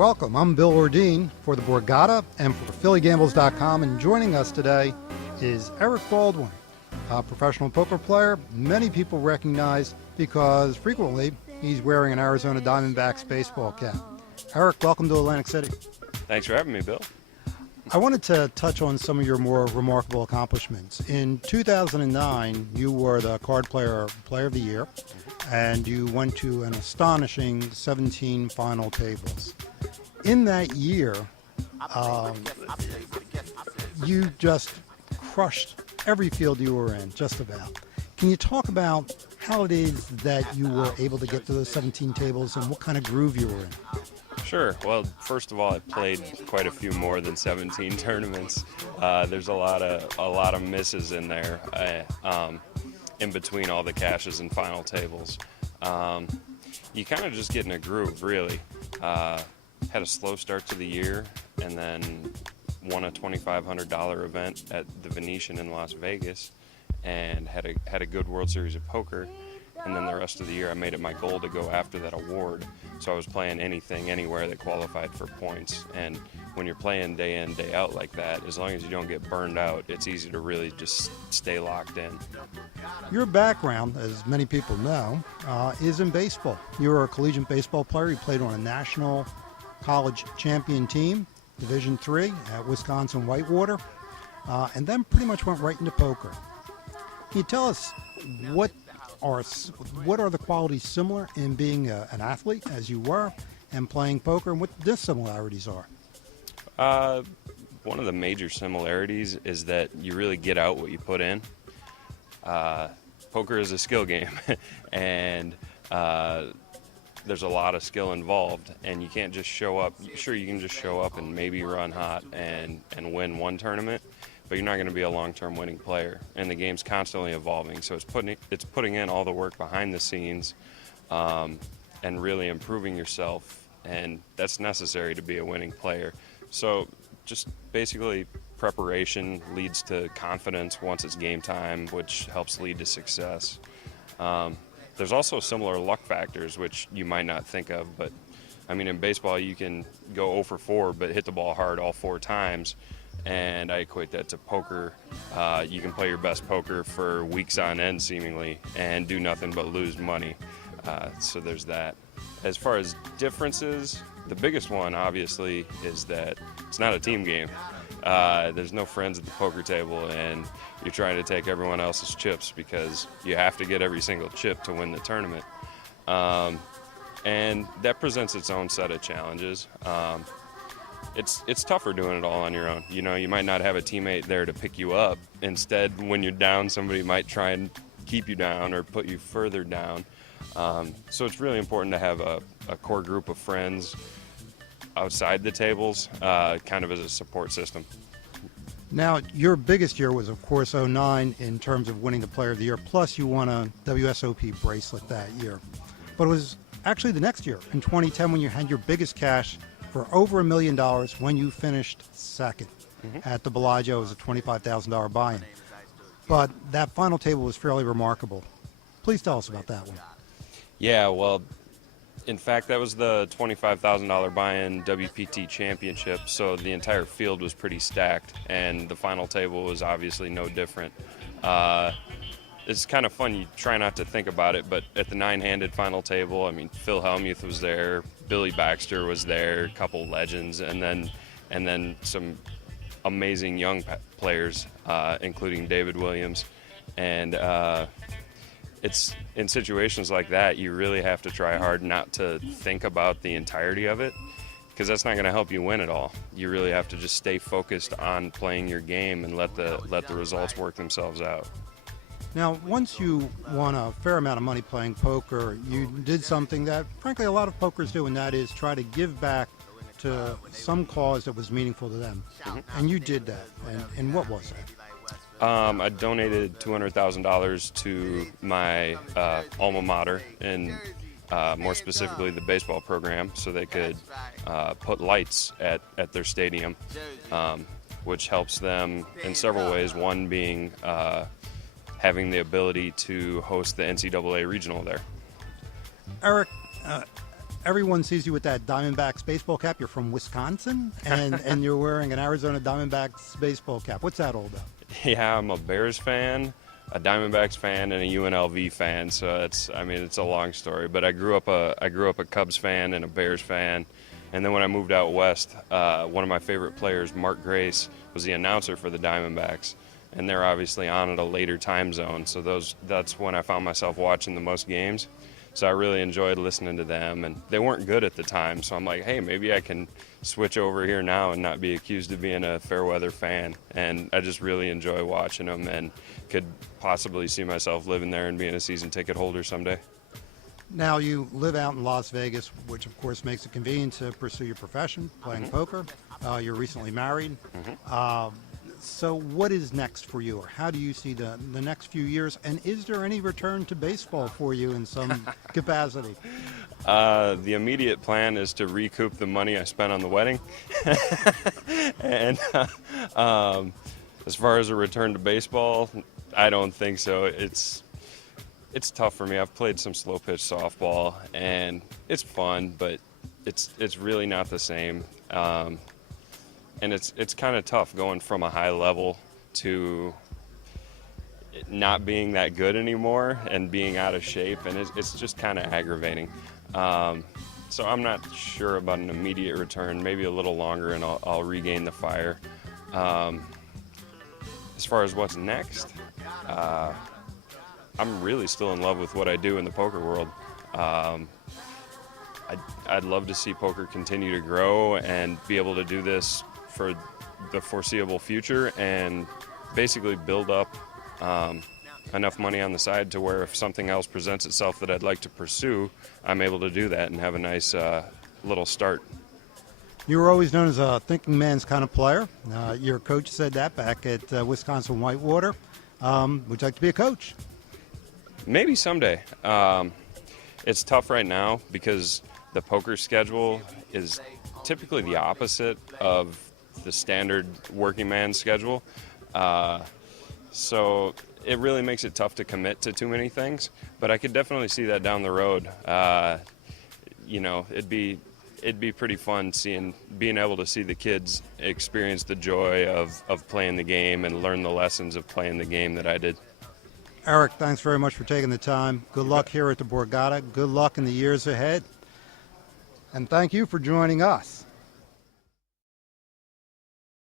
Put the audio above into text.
Welcome. I'm Bill Ordine for the Borgata and for PhillyGambles.com, and joining us today is Eric Baldwin, a professional poker player many people recognize because frequently he's wearing an Arizona Diamondbacks baseball cap. Eric, welcome to Atlantic City. Thanks for having me, Bill. I wanted to touch on some of your more remarkable accomplishments. In 2009, you were the Card Player of the Year, and you went to an astonishing 17 final tables. In that year, you just crushed every field you were in, just about. Can you talk about how it is that you were able to get to those 17 tables and what kind of groove you were in? Sure. Well, first of all, I played quite a few more than 17 tournaments. There's a lot of misses in there, in between all the cashes and final tables. You kind of just get in a groove, really. Had a slow start to the year, and then won a $2,500 event at the Venetian in Las Vegas, and had a good World Series of Poker. And then the rest of the year I made it my goal to go after that award. So I was playing anything, anywhere that qualified for points. And when you're playing day in, day out like that, as long as you don't get burned out, it's easy to really just stay locked in. Your background, as many people know, is in baseball. You were a collegiate baseball player. You played on a national college champion team, Division III at Wisconsin Whitewater, and then pretty much went right into poker. Can you tell us what are the qualities similar in being an athlete, as you were, and playing poker, and what the dissimilarities are? One of the major similarities is that you really get out what you put in. Poker is a skill game, and there's a lot of skill involved, and you can't just show up. Sure, you can just show up and maybe run hot and win one tournament, but you're not going to be a long-term winning player. And the game's constantly evolving, so it's putting in all the work behind the scenes and really improving yourself, and that's necessary to be a winning player. So just basically preparation leads to confidence once it's game time, which helps lead to success. There's also similar luck factors, which you might not think of, but I mean, in baseball you can go 0 for 4 but hit the ball hard all 4 times. And I equate that to poker. You can play your best poker for weeks on end, seemingly, and do nothing but lose money. So there's that. As far as differences, the biggest one, obviously, is that it's not a team game. There's no friends at the poker table, and you're trying to take everyone else's chips because you have to get every single chip to win the tournament. And that presents its own set of challenges. It's tougher doing it all on your own. You know, you might not have a teammate there to pick you up. Instead, when you're down, somebody might try and keep you down or put you further down. So it's really important to have a core group of friends outside the tables, kind of as a support system. Now, your biggest year was, of course, 2009 in terms of winning the Player of the Year, plus you won a WSOP bracelet that year. But it was actually the next year, in 2010, when you had your biggest cash for over $1 million when you finished second at the Bellagio. It was a $25,000 buy-in. But that final table was fairly remarkable. Please tell us about that one. Yeah, well, in fact, that was the $25,000 buy-in WPT championship, so the entire field was pretty stacked, and the final table was obviously no different. It's kind of fun. You try not to think about it, but at the 9-handed final table, I mean, Phil Hellmuth was there, Billy Baxter was there, a couple legends, and then some amazing young players, including David Williams. And it's in situations like that, you really have to try hard not to think about the entirety of it, because that's not going to help you win at all. You really have to just stay focused on playing your game and let the results work themselves out. Now, once you won a fair amount of money playing poker, you did something that, frankly, a lot of pokers do, and that is try to give back to some cause that was meaningful to them. And you did that. And what was that? I donated $200,000 to my alma mater, and more specifically the baseball program, so they could put lights at their stadium, which helps them in several ways. One being having the ability to host the NCAA regional there. Eric, Everyone sees you with that Diamondbacks baseball cap. You're from Wisconsin, and you're wearing an Arizona Diamondbacks baseball cap. What's that all about? Yeah, I'm a Bears fan, a Diamondbacks fan, and a UNLV fan. So it's a long story. But I grew up a Cubs fan and a Bears fan. And then when I moved out west, one of my favorite players, Mark Grace, was the announcer for the Diamondbacks. And they're obviously on at a later time zone. So that's when I found myself watching the most games. So I really enjoyed listening to them. And they weren't good at the time. So I'm like, hey, maybe I can switch over here now and not be accused of being a fair weather fan. And I just really enjoy watching them and could possibly see myself living there and being a season ticket holder someday. Now, you live out in Las Vegas, which of course makes it convenient to pursue your profession, playing poker. You're recently married. So what is next for you, or how do you see the next few years? And is there any return to baseball for you in some capacity? The immediate plan is to recoup the money I spent on the wedding. And as far as a return to baseball, I don't think so. It's tough for me. I've played some slow pitch softball, and it's fun, but it's really not the same. And it's kind of tough going from a high level to not being that good anymore and being out of shape, and it's just kind of aggravating. So I'm not sure about an immediate return. Maybe a little longer, and I'll regain the fire. As far as what's next, I'm really still in love with what I do in the poker world. I'd love to see poker continue to grow and be able to do this for the foreseeable future and basically build up enough money on the side to where if something else presents itself that I'd like to pursue, I'm able to do that and have a nice little start. You were always known as a thinking man's kind of player. Your coach said that back at Wisconsin Whitewater. Would you like to be a coach? Maybe someday. It's tough right now because the poker schedule is typically the opposite of the standard working man's schedule. So it really makes it tough to commit to too many things, but I could definitely see that down the road. It'd be pretty fun being able to see the kids experience the joy of playing the game and learn the lessons of playing the game that I did. Eric, thanks very much for taking the time. Good luck here at the Borgata. Good luck in the years ahead. And thank you for joining us.